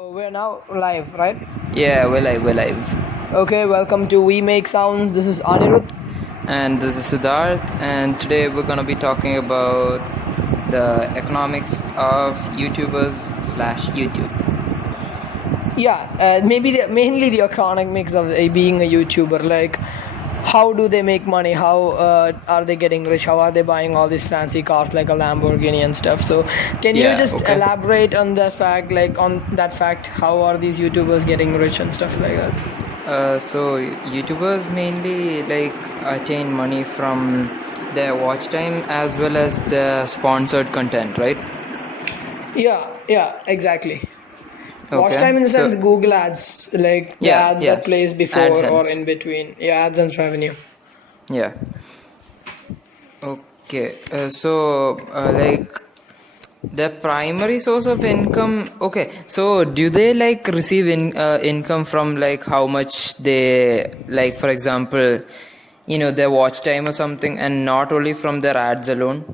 We're now live, right? Yeah, we're live. Okay, welcome to We Make Sounds. This is Anirudh. And this is Siddharth, and today we're gonna be talking about the economics of YouTubers slash YouTube. Yeah, mainly the economics of being a YouTuber. Like, how do they make money? How are they getting rich? How are they buying all these fancy cars like a Lamborghini and stuff? So, can you Yeah, just okay. elaborate on that fact? Like, on that fact, how are these YouTubers getting rich and stuff like that? So YouTubers mainly like attain money from their watch time as well as the sponsored content, right? Yeah, exactly. Watch Okay. time in the So sense Google ads, like the yeah, ads yeah. that plays before or AdSense. in between. Yeah, AdSense revenue. Yeah. Okay. Like their primary source of income. Okay. So do they like receive income from like how much they like, for example, their watch time or something, and not only from their ads alone?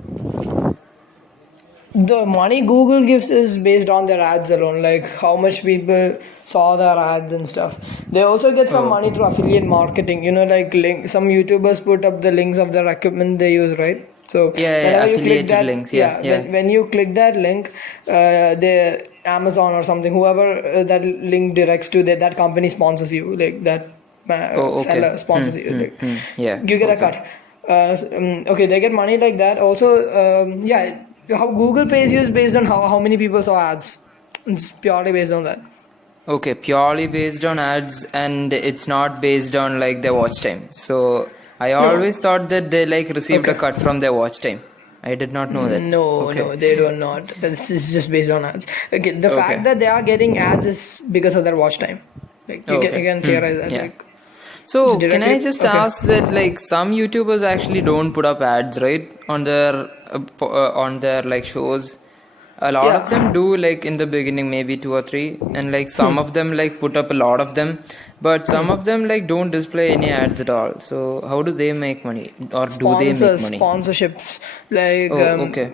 The money Google gives is based on their ads alone, like how much people saw their ads and stuff. They also get some money through Oh. affiliate marketing. Like some YouTubers put up the links of their equipment they use, right? So Yeah, yeah, whenever you click affiliated that, links. Yeah, yeah. when you click that link, the Amazon or something, whoever that link directs to, that company sponsors you, like that Oh, okay. seller sponsors you, like Yeah. you get a Okay. cut. Okay, they get money like that. Also, yeah, how Google pays you is based on how many people saw ads. It's purely based on that. Okay, purely based on ads, and it's not based on like their watch time. So I No, always thought that they like received a okay. cut from their watch time. I did not know that. Okay. No, they do not. This is just based on ads. Okay, the Okay. fact that they are getting ads is because of their watch time. Like Oh, okay. you can theorize that. Yeah. Like it's So can I directly just okay. ask that like some YouTubers actually don't put up ads, right, on their like shows? A lot of them Yeah. do, like in the beginning, maybe two or three, and like some of them like put up a lot of them, but some of them like don't display any ads at all. So how do they make money, or do they make money? Sponsorships, like Oh, okay.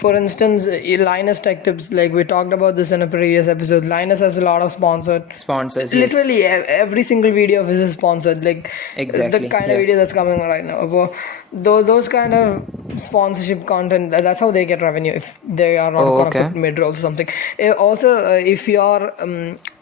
for instance, Linus Tech Tips, like we talked about this in a previous episode. Linus has a lot of sponsored. Sponsors, yes. Literally every single video of his is sponsored. Like the Exactly. kind of Yeah. video that's coming right now. But those kind of sponsorship content, that's how they get revenue. If they are not Oh, gonna okay. put mid rolls or something. Also, if your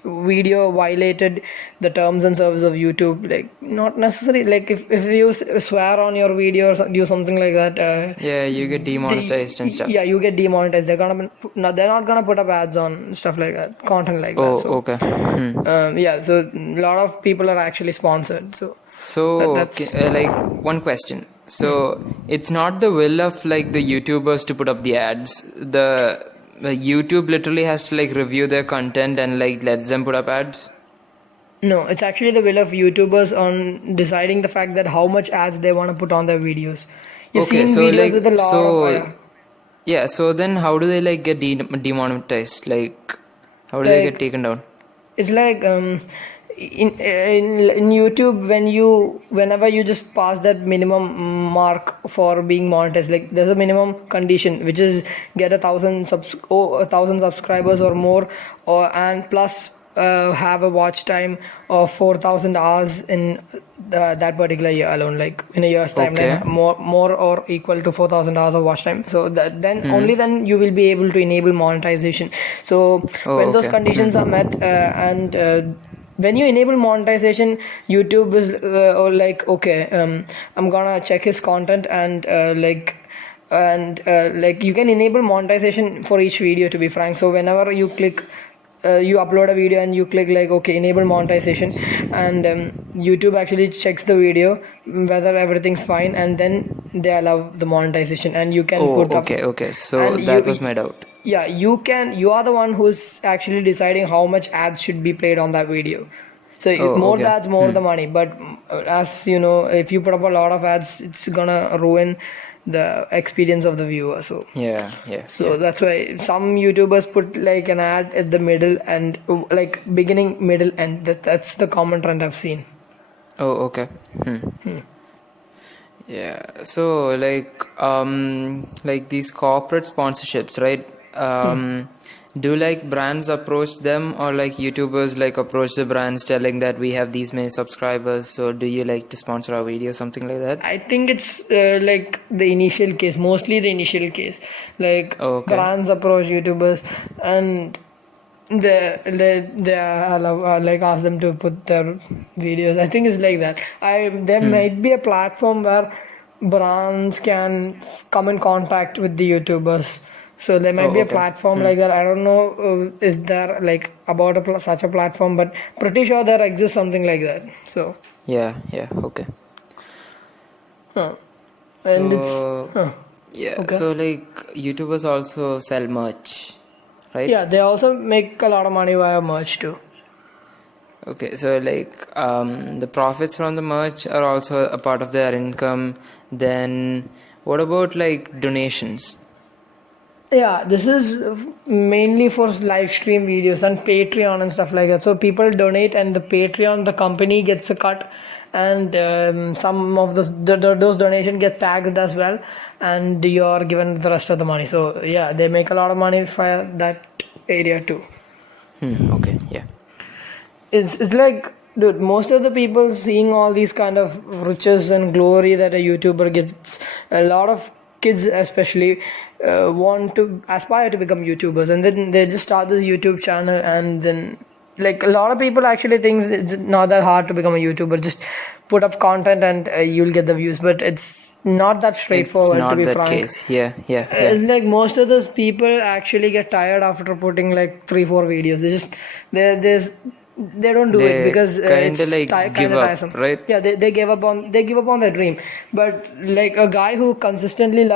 video violated the terms and service of YouTube, like not necessarily, like if you swear on your video or do something like that, Yeah, you get demonetized and stuff. yeah, you get demonetized. They're not gonna put up ads on stuff like that, content like that. Oh, So okay. yeah, so a lot of people are actually sponsored. So So, that's like one question. So, it's not the will of like the YouTubers to put up the ads. The YouTube literally has to like review their content and like lets them put up ads. no, it's actually the will of YouTubers on deciding the fact that how much ads they want to put on their videos. You've Okay, seen so videos with a like lot of yeah. So then, how do they like get demonetized? Like, how do they get like taken down? it's like in YouTube whenever you just pass that minimum mark for being monetized, like there's a minimum condition which is get 1,000 subscribers or more, and plus have a watch time of 4,000 hours in that particular year alone, like in a year's time, Okay. like more or equal to 4,000 hours of watch time. So that then only then you will be able to enable monetization. So Oh, when those okay. conditions are met, and when you enable monetization, YouTube is like, okay, I'm gonna check his content, and like you can enable monetization for each video, to be frank. So whenever you click, you upload a video and you click like, okay, enable monetization, and YouTube actually checks the video whether everything's fine, and then they allow the monetization, and you can Oh, put up. okay. So And that was my doubt. yeah, you are the one who's actually deciding how much ads should be played on that video. So Oh, more the okay. ads, more the money. But as you know, if you put up a lot of ads, it's gonna ruin the experience of the viewer. So Yeah. that's why some YouTubers put like an ad at the middle, and like beginning, middle, and that's the common trend I've seen. Oh, okay. Yeah. So like these corporate sponsorships, right? do like brands approach them, or like YouTubers like approach the brands telling that we have these many subscribers, so do you like to sponsor our video, something like that? I think it's like the initial case, mostly the initial case. Like Okay. brands approach YouTubers and they allow, like ask them to put their videos. I think it's like that. There might be a platform where brands can come in contact with the YouTubers. So there might be a Okay. platform like that. I don't know is there like about such a platform, but pretty sure there exists something like that. So Yeah, okay. and So, yeah, okay. so like YouTubers also sell merch, right? Yeah, they also make a lot of money via merch too. Okay, so like the profits from the merch are also a part of their income. Then what about like donations? Yeah, this is mainly for live stream videos and Patreon and stuff like that. So people donate, and the Patreon, the company gets a cut, and some of those donations get tagged as well, and you're given the rest of the money. So yeah, they make a lot of money for that area too. Okay, yeah. It's like, dude, most of the people seeing all these kind of riches and glory that a YouTuber gets, a lot of kids especially want to aspire to become YouTubers, and then they just start this YouTube channel, and then like a lot of people actually think it's not that hard to become a YouTuber. Just put up content and you'll get the views, but it's not that straightforward, It's not to be that frank. case. Yeah. It's like most of those people actually get tired after putting like 3-4 videos. They don't do it They because kinda it's like kind give of up, tiresome. right? Yeah, they give up on their dream. But like a guy who consistently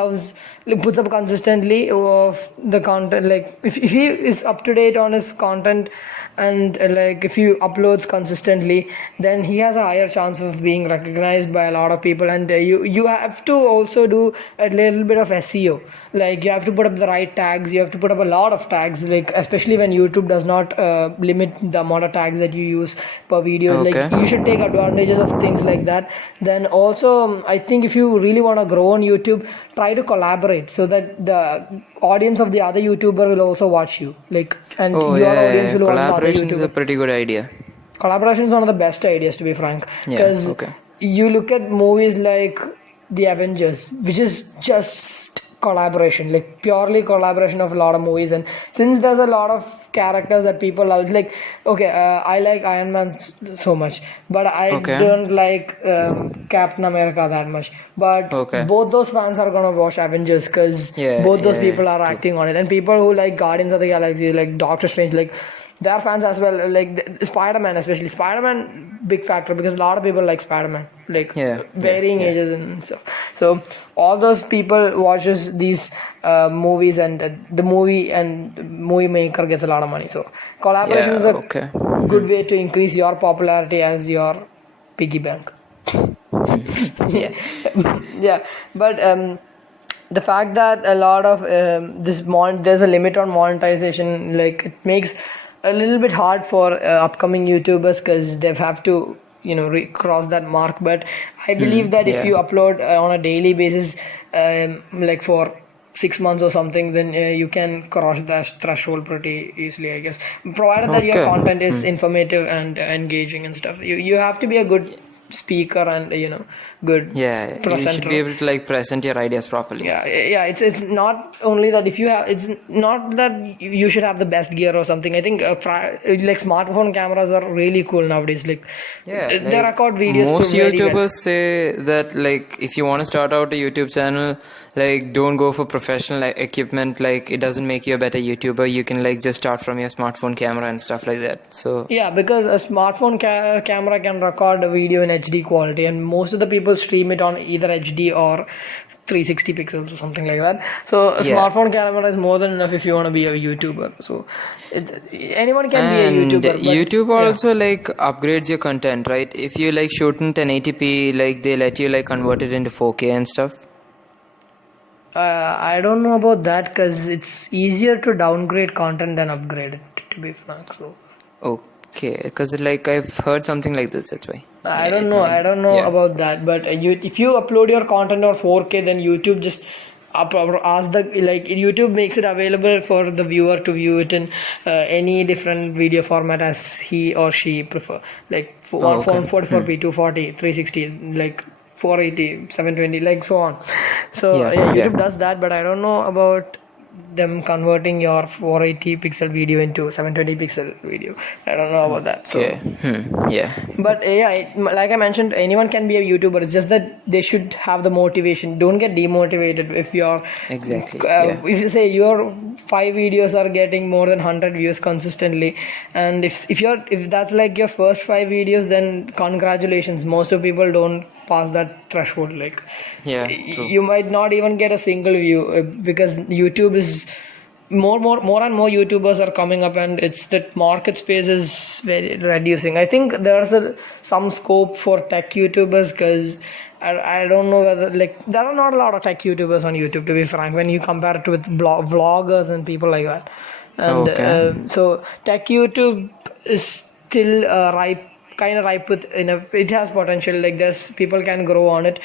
puts up consistently of the content, like if he is up to date on his content, and like if he uploads consistently, then he has a higher chance of being recognized by a lot of people. And you have to also do a little bit of SEO. Like you have to put up the right tags, you have to put up a lot of tags, like especially when YouTube does not limit the amount of tags that you use per video. Okay. Like you should take advantages of things like that. Then also I think if you really want to grow on YouTube, try to collaborate so that the audience of the other YouTuber will also watch you, like, and Oh your yeah, audience will watch the other collaboration is a YouTuber. pretty good idea. Collaboration is one of the best ideas, to be frank, Yeah, because okay. you look at movies like the Avengers, which is just collaboration, like purely collaboration of a lot of movies. And since there's a lot of characters that people love, it's like, okay, I like Iron Man so much, but I Okay. don't like Captain America that much. But Okay. both those fans are gonna watch Avengers because Yeah, both those yeah, people are true. acting on it. And people who like Guardians of the Galaxy, like Doctor Strange, like they're fans as well. Like Spider-Man, especially Spider-Man, big factor because a lot of people like Spider-Man, like varying ages and stuff. So all those people watches these movies, and the movie maker gets a lot of money. So collaboration is a good way to increase your popularity as your piggy bank. yeah, yeah, but the fact that a lot of there's a limit on monetization, like it makes a little bit hard for upcoming YouTubers because they have to cross that mark. But I believe that if you upload on a daily basis, like for 6 months or something, then you can cross that threshold pretty easily, I guess, provided that your content is informative and engaging and stuff. You have to be a good speaker and good presenter. You should be able to like present your ideas properly. It's not only that it's not that you should have the best gear or something. I think like smartphone cameras are really cool nowadays. Like they record videos. Most very YouTubers well. say that like if you want to start out a YouTube channel, like don't go for professional equipment. Like it doesn't make you a better YouTuber. You can like just start from your smartphone camera and stuff like that. So yeah, because a smartphone camera can record a video in HD quality, and most of the people stream it on either HD or 360 pixels or something like that. So a smartphone camera is more than enough if you want to be a YouTuber. So anyone can be a YouTuber. But, YouTube also like upgrades your content, right? If you like shoot in 1080p, like they let you like convert it into 4K and stuff. I don't know about that because it's easier to downgrade content than upgrade it, to be frank. So okay, because like I've heard something like this. That's why. I don't know about that. But if you upload your content on 4K, then YouTube just ask the like YouTube makes it available for the viewer to view it in any different video format as he or she prefer, like Oh, okay. 144p, 240, 360, like 480, 720, like so on. So Yeah, yeah, yeah. YouTube does that, but I don't know about them converting your 480 pixel video into 720 pixel video. I don't know about that. So Okay. Yeah. but yeah, like I mentioned, anyone can be a YouTuber. It's just that they should have the motivation. Don't get demotivated if you're Exactly. Yeah. if you say your 5 videos are getting more than 100 views consistently, and if that's like your first 5 videos, then congratulations. Most of people don't pass that threshold. Like Yeah. True. you might not even get a single view because YouTube is more and more YouTubers are coming up, and it's that market space is very reducing. I think there's some scope for tech YouTubers because I don't know whether like there are not a lot of tech YouTubers on YouTube, to be frank, when you compare it with vloggers and people like that. And Okay. so tech YouTube is still kind of ripe with it has potential. Like there's people can grow on it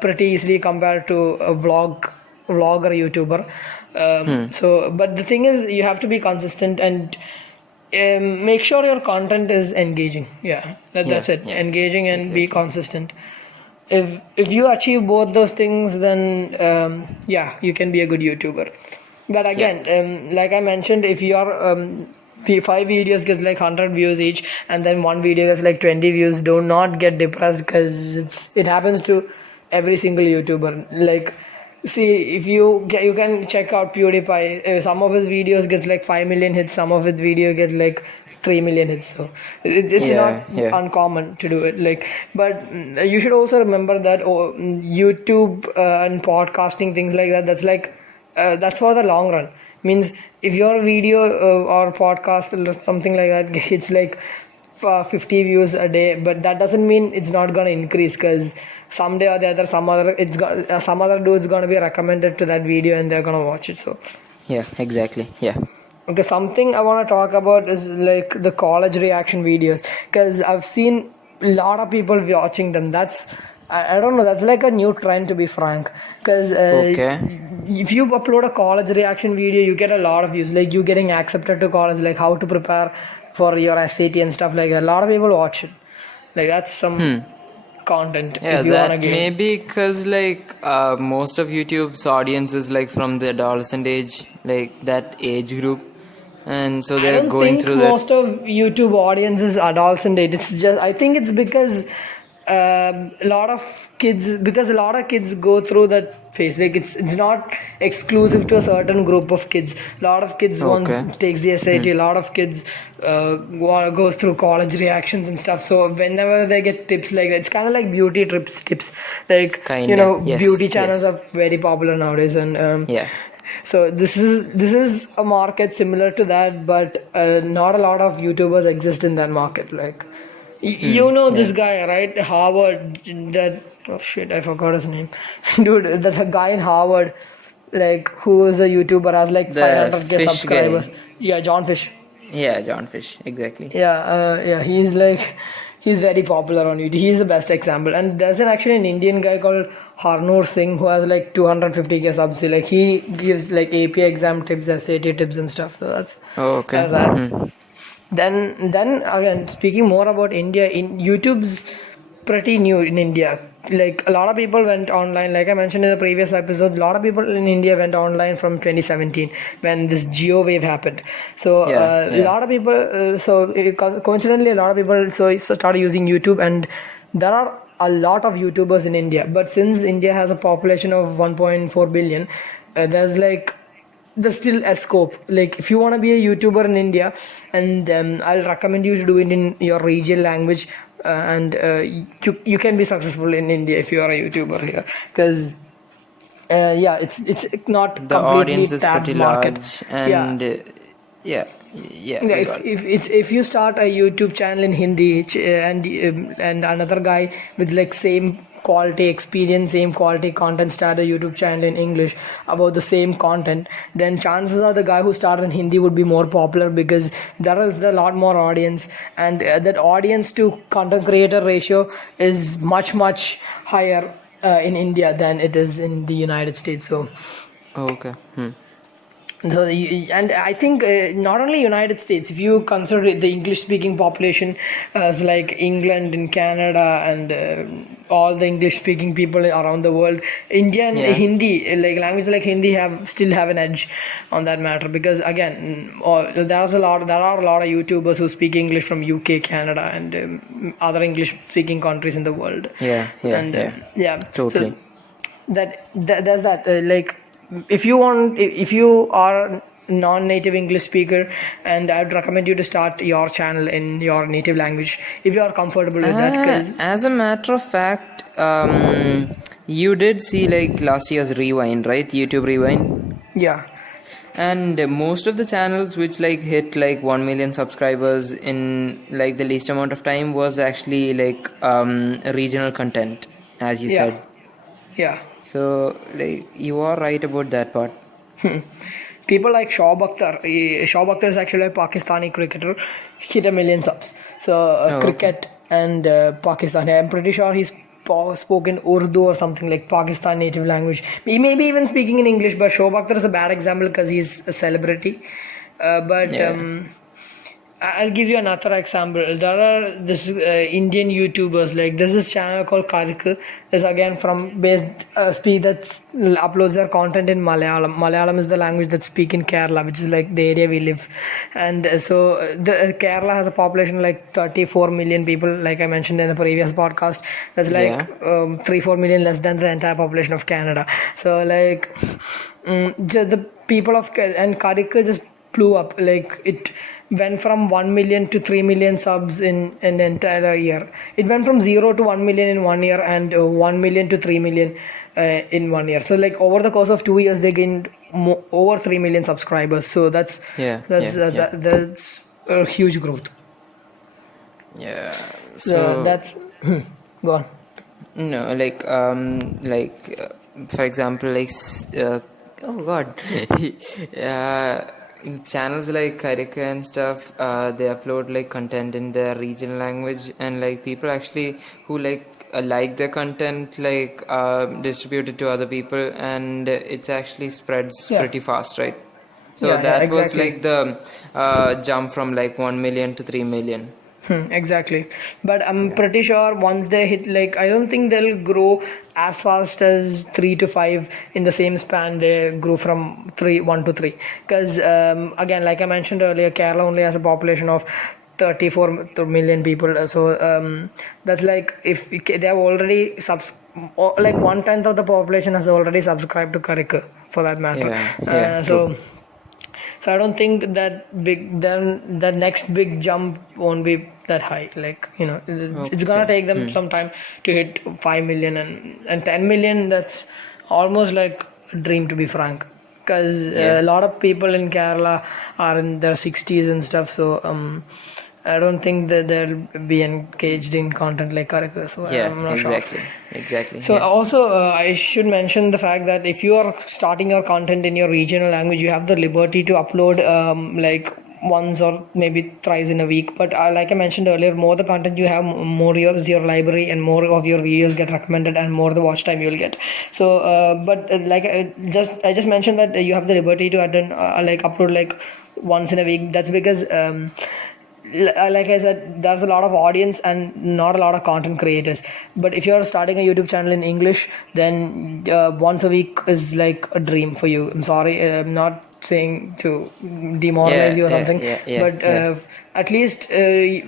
pretty easily compared to a vlogger YouTuber. So but the thing is you have to be consistent and make sure your content is engaging. That's it, Yeah. engaging and be Exactly. consistent. If you achieve both those things, then yeah, you can be a good YouTuber. But again, like I mentioned, if your 5 videos gets like 100 views each, and then one video gets like 20 views, do not get depressed because it happens to every single YouTuber. Like, see, if you can check out PewDiePie. Some of his videos gets like 5 million hits. Some of his video get like 3 million hits. So it's Yeah. not Yeah. uncommon to do it. Like, but you should also remember that YouTube and podcasting, things like that. That's for the long run. Means if your video or podcast or something like that hits like 50 views a day, but that doesn't mean it's not gonna increase because someday or the other some other dude's gonna be recommended to that video and they're gonna watch it. So Yeah. Exactly. Yeah. okay, something I want to talk about is like the college reaction videos because I've seen a lot of people watching them. I don't know, that's like a new trend, to be frank, because Okay. if you upload a college reaction video, you get a lot of views, like you getting accepted to college, like how to prepare for your SAT and stuff like that. A lot of people watch it. Like that's some content Yeah, if you want to that gain. maybe because like most of YouTube's audience is like from the adolescent age, like that age group, and so I they're don't going think through that. most of YouTube audience is adults and it. It's just I think it's because a lot of kids go through that phase. Like it's not exclusive to a certain group of kids. A lot of kids Okay. one takes the SAT. A lot of kids goes through college reactions and stuff. So whenever they get tips like that, it's kind of like beauty tips. Like Kinda. Yes. beauty channels Yes. are very popular nowadays, and Yeah. so this is a market similar to that, but not a lot of YouTubers exist in that market. Like you know this Yeah. guy, right? Harvard. That oh shit, I forgot his name. Dude, that guy in Harvard, like who is a YouTuber, has like The 500k fish subscribers. guy. Yeah, John Fish. Yeah, John Fish. Exactly. Yeah, he's very popular on YouTube. He's the best example. And there's actually an Indian guy called Harnoor Singh who has like 250k subs. Like he gives like AP exam tips, SAT tips and stuff. So Oh, okay. that's that. Then again, speaking more about India, in YouTube's pretty new in India. Like a lot of people went online, like I mentioned in the previous episodes, a lot of people in India went online from 2017 when this geo wave happened. So Yeah, a yeah. lot of people, coincidentally, a lot of people started using YouTube, and there are a lot of YouTubers in India. But since India has a population of 1.4 billion, there's still a scope. Like if you want to be a YouTuber in India, and I'll recommend you to do it in your regional language, and you can be successful in India if you are a YouTuber here, because it's not The completely audience is tapped pretty market. large, Yeah. and yeah, Yeah, we if got it. if you start a YouTube channel in Hindi and another guy with like same quality experience, same quality content start a YouTube channel in English about the same content, then chances are the guy who started in Hindi would be more popular because there is a lot more audience, and that audience to content creator ratio is much higher in India than it is in the United States. So. Okay. So and I think not only United States, if you consider the English-speaking population as like England and Canada and all the English-speaking people around the world, Indian Yeah. Hindi, like language like Hindi, still have an edge on that matter, because again, there are a lot of YouTubers who speak English from UK, Canada, and other English-speaking countries in the world. Yeah. And yeah, Totally. So there's that like. If you are non-native English speaker, and I'd recommend you to start your channel in your native language if you are comfortable with that. 'Cause As a matter of fact, you did see like last year's Rewind, right? YouTube Rewind. yeah, And most of the channels which like hit like 1 million subscribers in like the least amount of time was actually like regional content, as you said. yeah. So like you are right about that part. People like Shoaib Akhtar. Shoaib Akhtar is actually a Pakistani cricketer. Hit 1 million subs. So cricket and Pakistan. I'm pretty sure he's spoken Urdu or something like Pakistan native language. He may be even speaking in English, but Shoaib Akhtar is a bad example because he's a celebrity. I'll give you another example. There are this Indian YouTubers, like there's this channel called Karika. Is again from based speak that uploads their content in Malayalam. Malayalam is the language that speak in Kerala, which is like the area we live. And so the Kerala has a population like 34 million people, like I mentioned in the previous podcast. That's like 3-4 million less than the entire population of Canada. So like the people of and Karika just blew up. Like it went from 1 million to 3 million subs in an entire year. It went from 0 to 1 million in 1 year, and 1 million to 3 million in 1 year. So like over the course of 2 years, they gained over 3 million subscribers. So that's a huge growth. Yeah. So that's go on. No, like for example, like oh god, channels like Karika and stuff, they upload like content in their regional language, and like people actually who like their content like distribute it to other people, and it's actually spreads pretty fast, right? So that was like the jump from like 1 million to 3 million. Exactly, but I'm pretty sure once they hit, like, I don't think they'll grow as fast as 3 to 5 in the same span they grew from 1 to 3, because again, like I mentioned earlier, Kerala only has a population of 34 million people. So that's like if they have already like 1/10 of the population has already subscribed to Karika, for that matter. So I don't think that big. Then the next big jump won't be that high. Like, you know, it's gonna take them some time to hit 5 million and 10 million. That's almost like a dream, to be frank. Because a lot of people in Kerala are in their 60s and stuff. So I don't think that they'll be engaged in content like Karika. So I'm not sure. Exactly. So also, I should mention the fact that if you are starting your content in your regional language, you have the liberty to upload like once or maybe thrice in a week. But like I mentioned earlier, more the content you have, more your library, and more of your videos get recommended, and more the watch time you'll get. So, like I just mentioned that you have the liberty to attend like upload like once in a week. That's because like I said, there's a lot of audience and not a lot of content creators. But if you're starting a YouTube channel in English, then once a week is like a dream for you. I'm sorry, I'm not saying to demoralize you or something, but at least try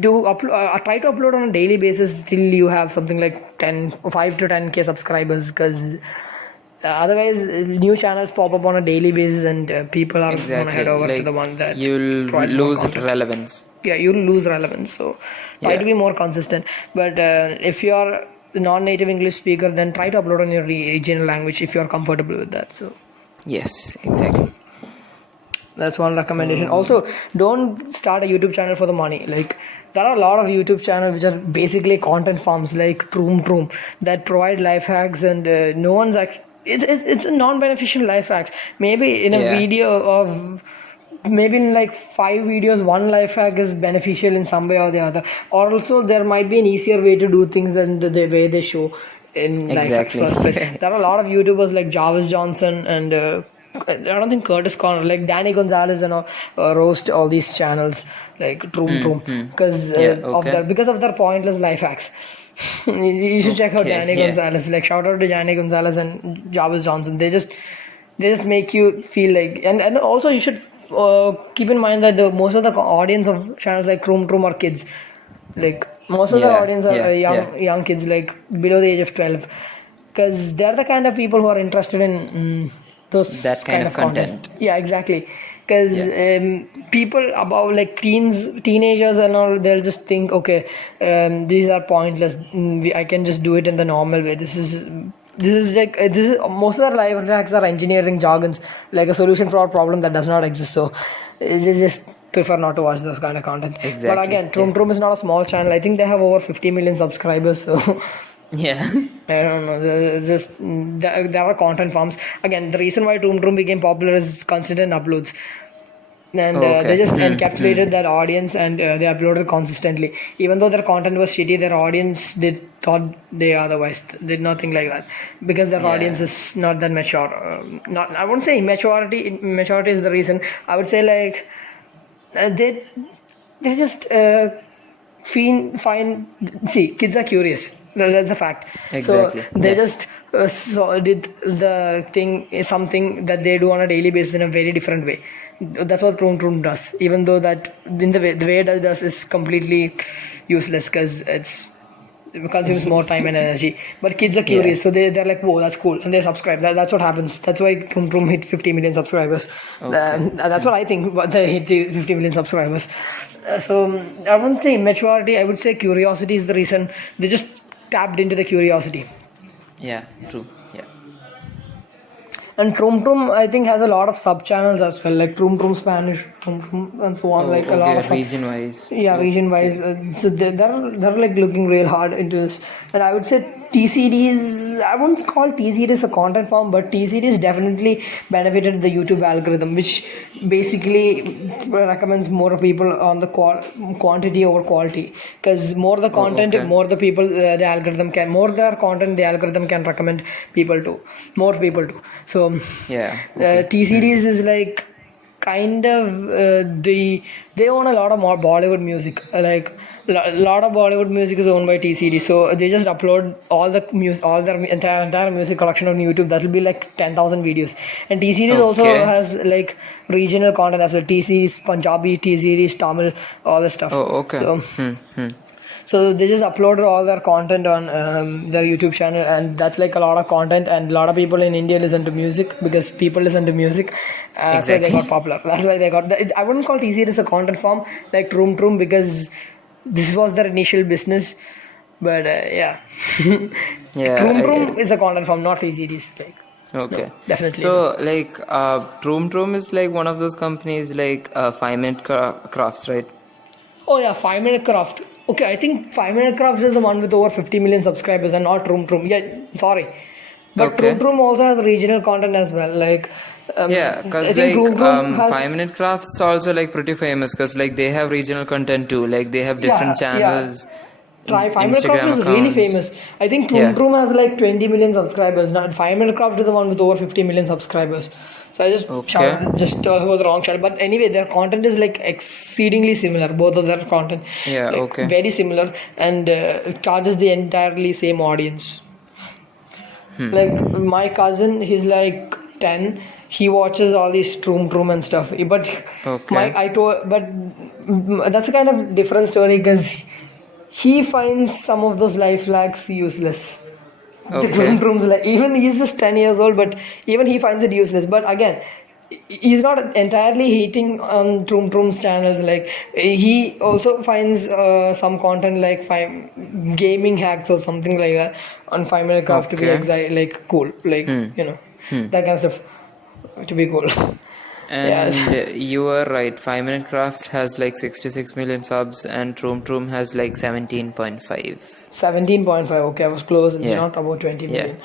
to upload on a daily basis till you have something like 5 to 10k subscribers, because otherwise new channels pop up on a daily basis, and people are gonna head over to the one that you'll lose relevance. You'll lose relevance. So try to be more consistent. But if you're the non-native English speaker, then try to upload on your regional language if you're comfortable with that. So yes, exactly, that's one recommendation. Also, don't start a YouTube channel for the money. Like, there are a lot of YouTube channels which are basically content farms, like Troom, that provide life hacks, and no one's actually. It's a non-beneficial life hacks. Maybe in a video of maybe in like 5 videos, one life hack is beneficial in some way or the other. Or also there might be an easier way to do things than the way they show. in life at Exactly. first place. There are a lot of YouTubers like Jarvis Johnson and I don't think Curtis Connor, like Danny Gonzalez, roast all these channels like Troom because Yeah, of okay. their pointless life hacks. You should check out Okay, Danny yeah. Gonzalez. Like shout out to Danny Gonzalez and Jarvis Johnson. They just make you feel like, and also you should keep in mind that most of the audience of channels like Troom are kids. Like most of the Yeah, audience are yeah, yeah. young kids, like below the age of 12, because they're the kind of people who are interested in those That kind kind of of content. content. Yeah, exactly. Because Yeah. people about like teenagers and all, they'll just think, okay, these are pointless. I can just do it in the normal way. This is most of their life hacks are engineering jargons, like a solution for a problem that does not exist. So they just prefer not to watch those kind of content. But Exactly. again, Yeah. Troom is not a small channel. I think they have over 50 million subscribers. So Yeah. I don't know. There are content farms. Again, the reason why Troom became popular is consistent uploads, and they Okay. just encapsulated that audience, and they uploaded consistently. Even though their content was shitty, their audience did thought they otherwise did nothing like that because their audience Yeah. is not that mature. Not I won't say immaturity. Immaturity is the reason. I would say like they just find see kids are curious. That's the fact. So Exactly. they Yeah. just did the thing is something that they do on a daily basis in a very different way. That's what Troom does. Even though that in the way it does is completely useless because it consumes more time and energy. But kids are Yeah. curious, so they're like, whoa, that's cool, and they subscribe. That's what happens. That's why Troom hit 50 million subscribers. Okay. That's what I think. But they hit the 50 million subscribers. So I wouldn't say immaturity. I would say curiosity is the reason. They just tapped into the curiosity. Yeah. True. Yeah. And Troom, I think, has a lot of sub channels as well, like Troom Spanish, Troom, and so on. Oh, Like a lot okay. of sub. Region wise. Yeah, region Okay. wise. So they're like looking real hard into this. And I would say TCDs, I wouldn't call TCDs a content form, but TCDs definitely benefited the YouTube algorithm, which basically recommends more people on the quantity over quality. Because more the Oh, content, okay. more the people the algorithm can, more their content the algorithm can recommend people to, more people to. So Yeah. Okay. TCDs is like kind of they own a lot of more Bollywood music. Like a lot of Bollywood music is owned by TCD, so they just upload all the music, all their entire music collection on YouTube. That will be like 10,000 videos. And TCD also Okay. has like regional content as well. TCDs Punjabi, TCDs Tamil, all this stuff. Oh, okay. So. So they just uploaded all their content on their YouTube channel, and that's like a lot of content. And a lot of people in India listen to music because people listen to music. That's why they got popular. That's why they got. I wouldn't call TCD as a content form like Troom because this was their initial business. But yeah, Yeah. Troom is a content form, not TCDs. Like Okay. no, definitely. So, like, Troom is like one of those companies like 5 Minute Crafts, right? Oh yeah, 5 Minute Craft. Okay, I think 5 Minute Craft is the one with over 50 million subscribers and not Troom. Yeah, sorry. But Okay. Troom also has regional content as well. Like, Yeah, I because think like has 5 Minute Crafts also like pretty famous because like they have regional content too. Like they have different yeah. channels, Try 5 Minute Craft Instagram is really accounts. famous. I think Yeah. Troom has like 20 million subscribers. Now 5 Minute Craft is the one with over 50 million subscribers. So I just Okay. just was the wrong channel. But anyway, their content is like exceedingly similar. Both of their content, Yeah, like okay. very similar, and it charges the entirely same audience. Like my cousin, he's like 10. He watches all these Troom and stuff. But but that's a kind of different story because he finds some of those life hacks useless. The Okay. Troom's like even he's just 10 years old, but even he finds it useless. But again, he's not entirely hating on Troom's channels. Like he also finds some content like gaming hacks or something like that on 5 Minute Craft to be Okay. like cool, like that kind of stuff to be cool. And Yeah. you were right. 5 Minute Craft has like 66 million subs, and Troom has like 17.5. 17.5. Okay, I was close. It's Yeah. not about 20 Yeah. million.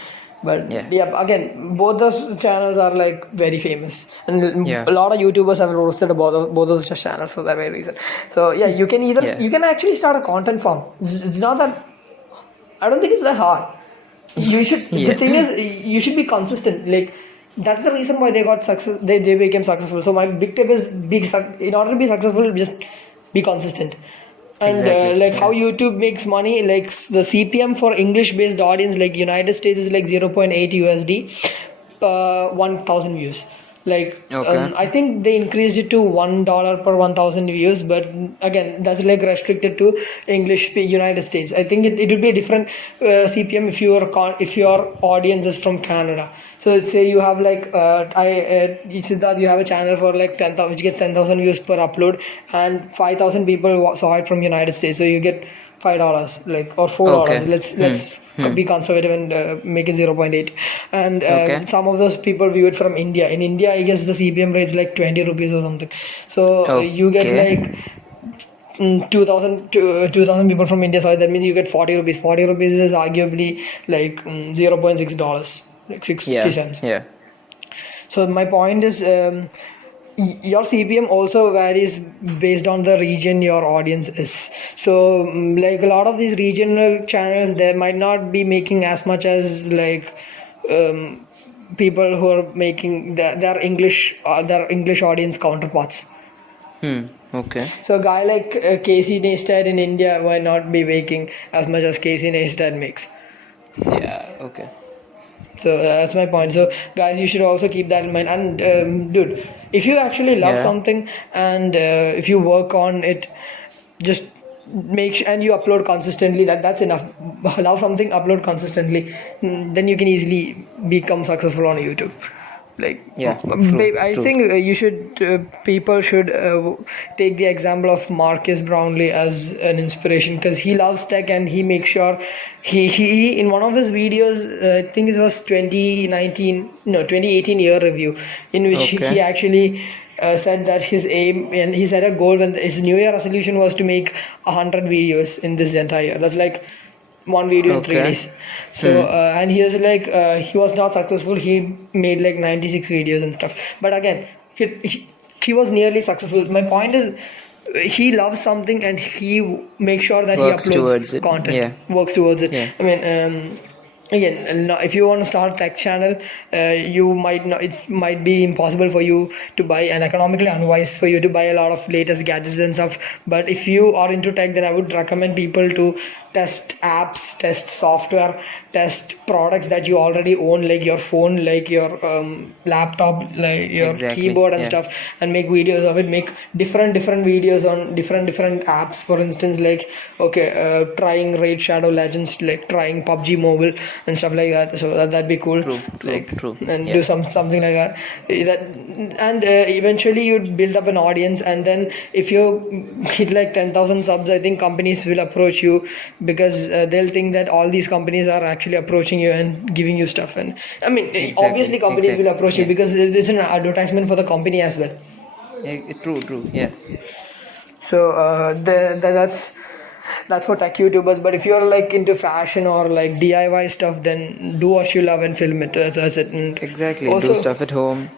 But Yeah. yeah, again, both those channels are like very famous, and Yeah. a lot of YouTubers have roasted about both those channels for that very reason. So yeah, you can Yeah. you can actually start a content farm. It's not that I don't think it's that hard. You should. Yeah. The thing is, you should be consistent. Like that's the reason why they got success. They became successful. So my big tip is in order to be successful, just be consistent. And Exactly. like Yeah. how YouTube makes money, like the CPM for English-based audience, like United States is like 0.8 USD, 1,000 views. Like Okay. I think they increased it to $1 per 1,000 views, but again, that's like restricted to United States. I think it would be a different CPM if if your audience is from Canada. So say you have like Siddharth, you have a channel for like 10,000, which gets 10,000 views per upload, and 5,000 people saw it from United States. So you get $5, like, or $4. Okay. Let's be conservative and make it 0.8. And Okay. some of those people view it from India. In India, I guess the CPM rate is like 20 rupees or something. So you get Okay. like 2,000 people from India. So that means you get 40 rupees. 40 rupees is arguably like $0.6, like 60 Yeah. cents. Yeah. So my point is, your CPM also varies based on the region your audience is. So like a lot of these regional channels, they might not be making as much as like people who are making their English audience counterparts. Okay. So a guy like Casey Neistat in India might not be making as much as Casey Neistat makes. Yeah. Okay. So that's my point. So guys, you should also keep that in mind. And dude, if you actually love Yeah. something and if you work on it, just and you upload consistently. That's enough. Love something, upload consistently. Then you can easily become successful on YouTube. Like Yeah, babe, I true. think people should take the example of Marcus Brownlee as an inspiration, because he loves tech and he makes sure he in one of his videos, I think it was 2018 year review, in which he Okay. actually said that his aim, and he set a goal when his new year resolution was to make 100 videos in this entire year. That's like one video in 3 Okay. days. So and he was like he was not successful. He made like 96 videos and stuff. But again, he was nearly successful. My point is, he loves something and he makes sure that Works he towards uploads it. content. Yeah. Works towards it. Yeah. I mean, again, if you want to start a tech channel, you might not. It might be impossible for you to buy, and economically unwise for you to buy a lot of latest gadgets and stuff. But if you are into tech, then I would recommend people to test apps, test software, test products that you already own, like your phone, like your laptop, like your Exactly, keyboard and yeah. stuff, and make videos of it. Make different videos on different apps. For instance, like trying Raid Shadow Legends, like trying PUBG Mobile and stuff like that. So that'd be cool. True, Like, true. and Yeah. do something like that. And eventually you'd build up an audience, and then if you hit like 10,000 subs, I think companies will approach you, because they'll think that all these companies are actually approaching you and giving you stuff. And I mean, obviously companies will approach you, Yeah. because it's an advertisement for the company as well. True. Yeah. So that's for tech YouTubers. But if you're like into fashion or like DIY stuff, then do what you love and film it. That's it. And Exactly. also, Do stuff at home.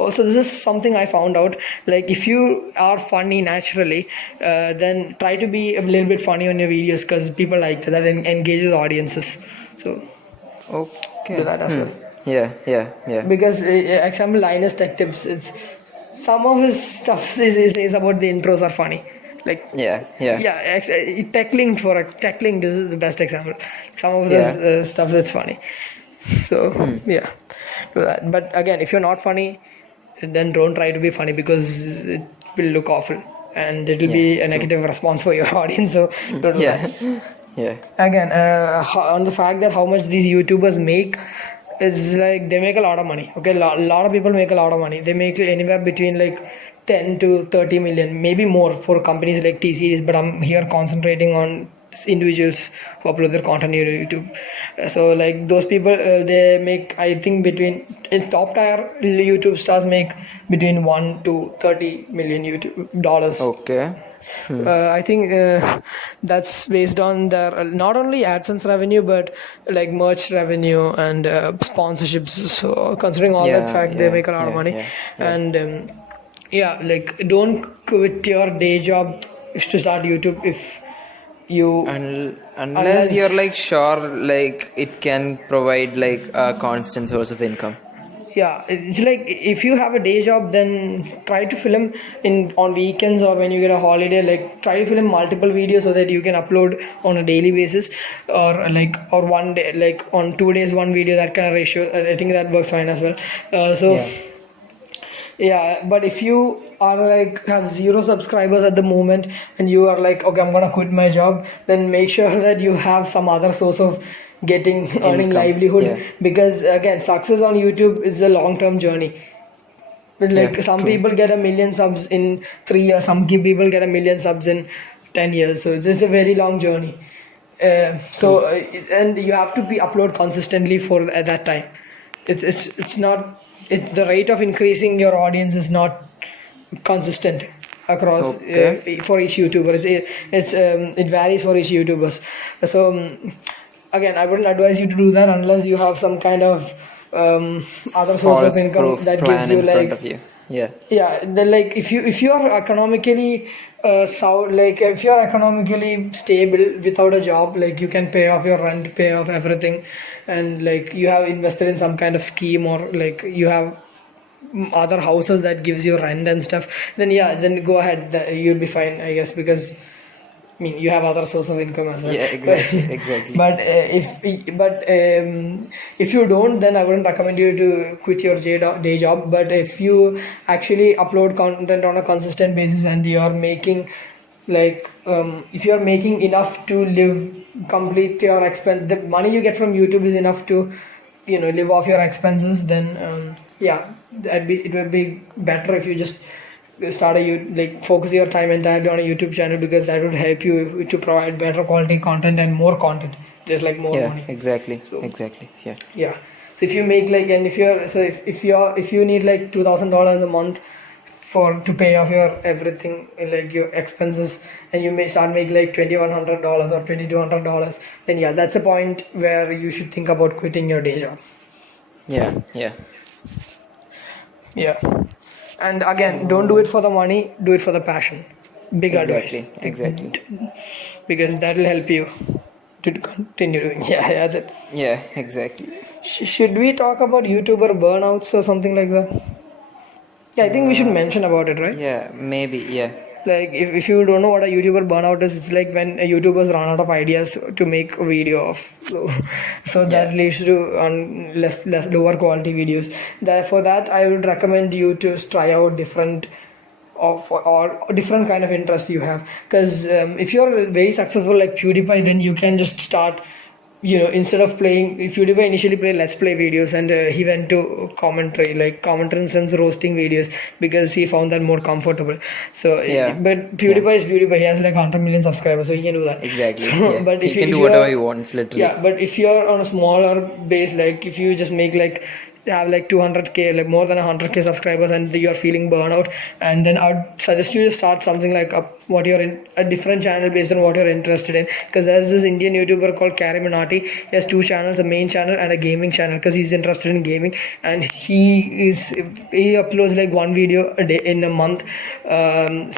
Also, this is something I found out. Like, if you are funny naturally, then try to be a little bit funny on your videos, because people like that and engages audiences. So Okay. do that as well. Yeah. Because example, Linus Tech Tips, it's some of his stuff is about the intros are funny. Like Yeah. Tech Link is the best example. Some of those stuff that's funny. So yeah, do that. But again, if you're not funny, then don't try to be funny, because it will look awful and it will be a negative response for your audience. So don't do that. Yeah. Again, on the fact that how much these YouTubers make, is like they make a lot of money. Okay, a lot of people make a lot of money. They make anywhere between like 10 to 30 million, maybe more for companies like T-Series. But I'm here concentrating on individuals who upload their content on YouTube. So like those people, they make, I think, in top tier YouTube stars make between 1 to 30 million YouTube dollars. Okay. I think that's based on their not only AdSense revenue, but like merch revenue and sponsorships. So considering all that fact, they make a lot of money. And like don't quit your day job to start YouTube. you Unless you're like sure like it can provide like a constant source of income. yeah, it's like if you have a day job, then try to film in on weekends or when you get a holiday. Like try to film multiple videos so that you can upload on a daily basis, or one day, like on 2 days one video. That kind of ratio, I think that works fine as well. So Yeah. yeah, but if you are like have zero subscribers at the moment and you are like, okay, I'm gonna quit my job, then make sure that you have some other source of earning Income. livelihood, Yeah. because again, success on YouTube is a long-term journey. But Yeah. like some True. people get a million subs in 3 years, people get a million subs in 10 years. So it's a very long journey. True. And you have to be upload consistently for at that time. It's not the rate of increasing your audience is not consistent across Okay. for each YouTuber. It varies for each YouTubers. So again, I wouldn't advise you to do that unless you have some kind of other source of False income proof that gives plan you in front like, of you. Yeah. yeah, then like if you are economically like if you are economically stable without a job, like you can pay off your rent, pay off everything, and like you have invested in some kind of scheme, or like you have other houses that gives you rent and stuff, then yeah, then go ahead, you'll be fine, I guess, because I mean, you have other source of income as well. Yeah. Exactly. Exactly. But if you don't, then I wouldn't recommend you to quit your day job. But if you actually upload content on a consistent basis and you're making like if you're making enough to complete your expense, the money you get from YouTube is enough to live off your expenses, then yeah, it would be better if you just start focus your time entirely on a YouTube channel, because that would help you to provide better quality content and more content, just like more Yeah. money. Exactly. So Exactly. Yeah. yeah, so if you make like, and if you need like $2,000 a month to pay off your everything, like your expenses, and you may start making like $2,100 or $2,200, then yeah, that's the point where you should think about quitting your day job. Yeah. Yeah. Yeah. And again, don't do it for the money, do it for the passion. Big advice. Exactly. Exactly. Because that will help you to continue doing. Yeah, that's it. Yeah. Exactly. Should we talk about YouTuber burnouts or something like that? Yeah, I think we should mention about it, right? Yeah. Maybe. Yeah. Like, if you don't know what a YouTuber burnout is, it's like when YouTubers run out of ideas to make a video of. So that leads to less lower quality videos. Therefore, that I would recommend you to try out different or different kind of interest you have. Because if you're very successful like PewDiePie, then you can just start, instead of playing, if PewDiePie initially played let's play videos, and he went to commentary in the sense roasting videos, because he found that more comfortable. So Yeah. but PewDiePie is PewDiePie, he has like 100 million subscribers, so he can do that. Exactly. So, Yeah. but He if can if do you whatever are- he wants, literally. yeah, but if you're on a smaller base, like if you just make like have like 200k, like more than 100k subscribers, and you're feeling burnout, and then I'd suggest you to start something like a different channel based on what you're interested in. Because there's this Indian YouTuber called Carrie Minati. He has two channels, a main channel and a gaming channel, because he's interested in gaming, and he uploads like one video a day in a month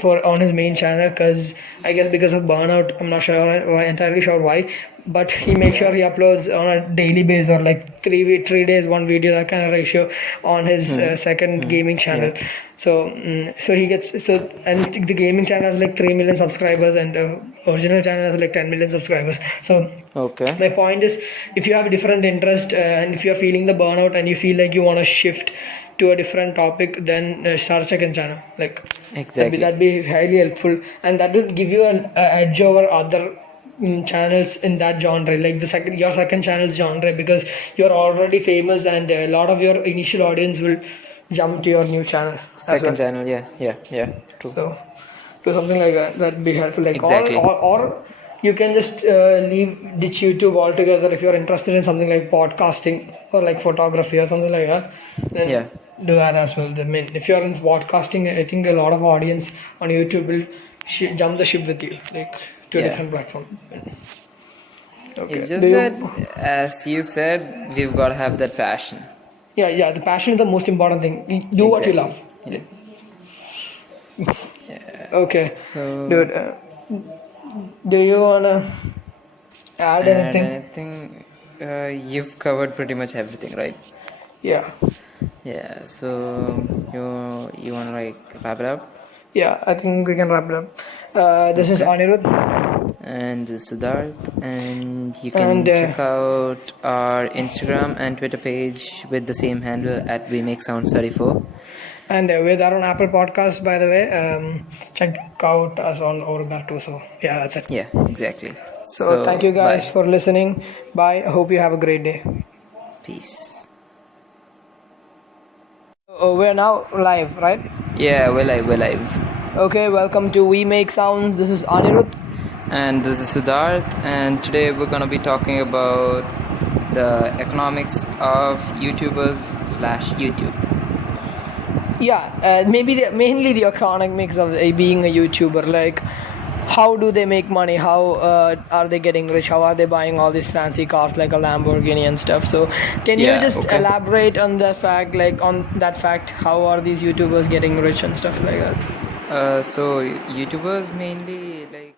for on his main channel, because I guess because of burnout. I'm not entirely sure why, but he makes sure he uploads on a daily basis, or like 3 days one video, that kind of ratio, on his second gaming channel. Yeah. So he gets and the gaming channel has like 3 million subscribers, and original channel has like 10 million subscribers. So Okay. my point is, if you have a different interest, and if you're feeling the burnout and you feel like you want to shift to a different topic, then start a second channel. Like Exactly. that'd be highly helpful, and that would give you an edge over other channels in that genre, like your second channel's genre, because you're already famous, and a lot of your initial audience will jump to your new channel as Second well. channel. Yeah. Yeah. Yeah. True. So do something like that'd be helpful. Like Exactly. or you can just ditch YouTube altogether if you're interested in something like podcasting or like photography or something like that. Then Yeah. do that as well. I mean, if you're in podcasting, I think a lot of audience on YouTube will jump the ship with you, like to a Yeah. different platform. Okay. It's just Do you- that, as you said, we've got to have that passion. yeah, the passion is the most important thing. Do what you love. Yeah. Okay, So dude. Do you wanna add And anything? anything, you've covered pretty much everything, right? Yeah. Yeah. So you wanna like wrap it up? Yeah, I think we can wrap it up. This is Okay. Anirudh, And this is Siddharth, and you and can check out our Instagram and Twitter page with the same handle at We Make Sounds 34. we're there on Apple Podcasts, by the way. Check out us on over there too. So yeah, that's it. Yeah, exactly. So thank you guys Bye. for listening. Bye. I hope you have a great day. Peace. Oh, we're now live, right? Yeah, we're live. Okay, welcome to We Make Sounds. This is Anirudh. And this is Siddharth, and today we're gonna be talking about the economics of YouTubers/YouTube. Yeah, maybe mainly the economics of being a YouTuber. Like, how do they make money? How are they getting rich? How are they buying all these fancy cars like a Lamborghini and stuff? So, can you Yeah, just okay. elaborate on that fact? Like, on that fact, how are these YouTubers getting rich and stuff like that? So YouTubers mainly like